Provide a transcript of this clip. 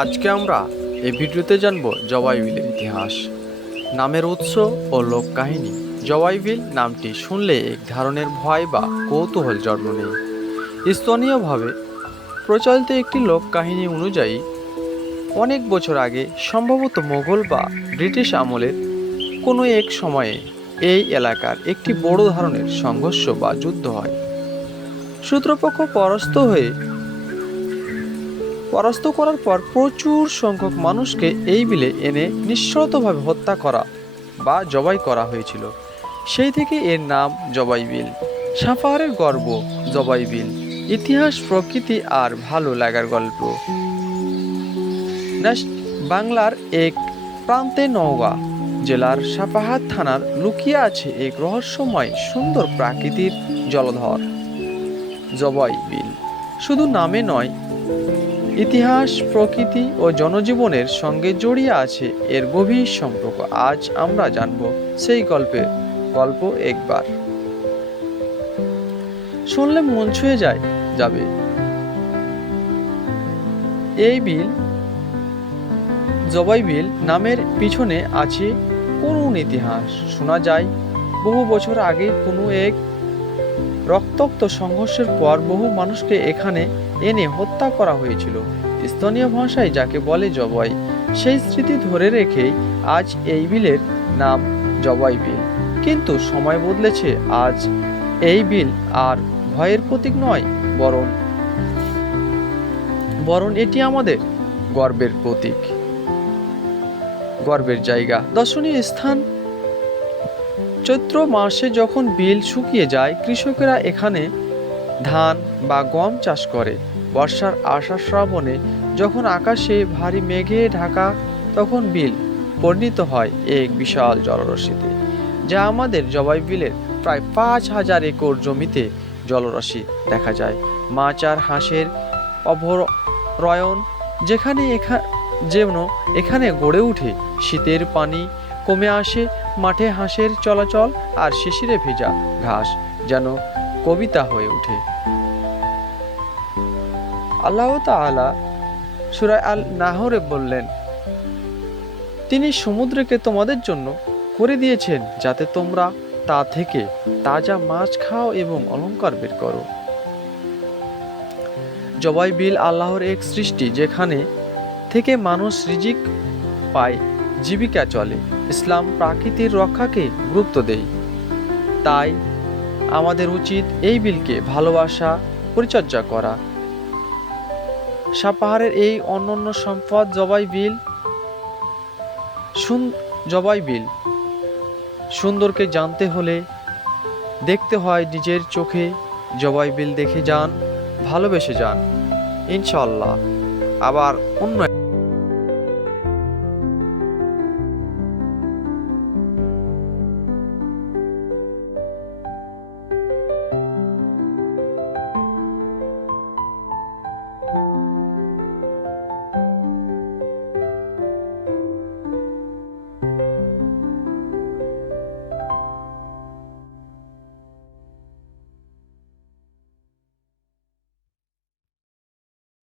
আজকে আমরা এই ভিডিওতে জানব জবাই বিলের ইতিহাস, নামের উৎস ও লোককাহিনী। জবাই বিল নামটি শুনলে এক ধরনের ভয় বা কৌতূহল জন্ম নেয়। স্থানীয়ভাবে প্রচলিত একটি লোককাহিনী অনুযায়ী অনেক বছর আগে, সম্ভবত মোগল বা ব্রিটিশ আমলের কোনো এক সময়ে এই এলাকার একটি বড় ধরনের সংঘর্ষ বা যুদ্ধ হয়। শত্রুপক্ষ পরাস্ত করার পর প্রচুর সংখ্যক মানুষকে এই বিলে এনে নিঃশর্তভাবে হত্যা করা বা জবাই করা হয়েছিল। সেই থেকে এর নাম জবাই বিল। সাপাহারের গর্ব জবাই বিল, ইতিহাস, প্রকৃতি আর ভালো লাগার গল্প। বাংলার এক প্রান্তে নওগাঁ জেলার সাপাহার থানার লুকিয়ে আছে এক রহস্যময় সুন্দর প্রাকৃতিক জলধর। জবাই বিল শুধু নামে নয়, ইতিহাস, প্রকৃতি ও জনজীবনের সঙ্গে জড়িয়ে আছে এর গভীর সম্পর্ক। আজ আমরা জানব সেই গল্প একবার শুনলে মন ছুঁয়ে যাবে। এই বিল, জবাই বিল নামের পিছনে আছে করুণ ইতিহাস। শোনা যায় বহু বছর আগে কোনো এক রক্তাক্ত সংঘর্ষের পর বহু মানুষকে এখানে এনে হত্যা করা হয়েছিল। স্থানীয় ভাষায় যাকে বলে জবাই, সেই স্মৃতি ধরে রেখেই আজ এই বিলের নাম জবাই বিল। কিন্তু সময় বদলেছে, আজ এই বিল আর ভয়ের প্রতীক নয়, বরং এটি আমাদের গর্বের প্রতীক, গর্বের জায়গা, দর্শনীয় স্থান। চৈত্র মাসে যখন বিল শুকিয়ে যায়, কৃষকেরা এখানে ধান বা গম চাষ করে। বর্ষার আষাঢ় শ্রাবণে যখন আকাশে ভারী মেঘে ঢাকা, তখন বিল পরিণত হয় এক বিশাল জলরাশিতে, যা আমাদের জবাই বিলের প্রায় ৫,০০০ একর জমিতে জলরাশি দেখা যায়। মাছ আর হাঁসের অভয়ারণ্য যেন এখানে গড়ে উঠে। শীতের পানি কমে আসে, মাঠে হাঁসের চলাচল আর শিশিরে ভেজা ঘাস যেন কবিতা হয়ে ওঠে। আল্লাহ তাআলা সূরা আল নাহরে বললেন, তিনি সমুদ্রকে তোমাদের জন্য করে দিয়েছেন যাতে তোমরা তা থেকে তাজা মাছ খাও এবং অলংকার বের করো। জবাই বিল আল্লাহর এক সৃষ্টি, যেখানে থেকে মানুষ রিজিক পায়, জীবিকা চলে। ইসলাম প্রাকৃতির রক্ষাকে গুরুত্ব দেয়, তাই আমাদের উচিত এই বিলকে ভালোবাসা, পরিচর্যা করা। সাপাহারের এই অনন্য সম্পদ জবাই বিল সুন্দরকে জানতে হলে দেখতে হয় নিজের চোখে। জবাই বিল দেখে যান, ভালোবেসে যান। ইনশাআল্লাহ আবার অন্য